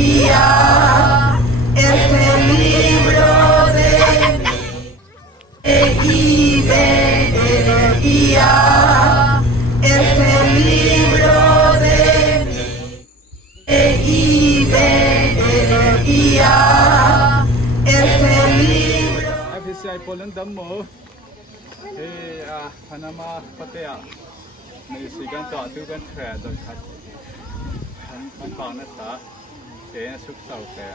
Iberia es el libro de Iberia es el libro de Iberia es el libro. FCI Poland Damo, Panama Patea, Mexican to Dugan Trade,มันฟังนะสาเสียสุขเศร้าแต่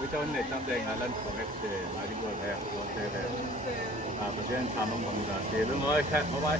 วิจารณ์ในตั้งแต่งานเล่นของเอฟซีมาที่บัวแดงบัวเตยแดงประเทศทำมันมันจะเสียเรื่องน้อยแค่เอาไว้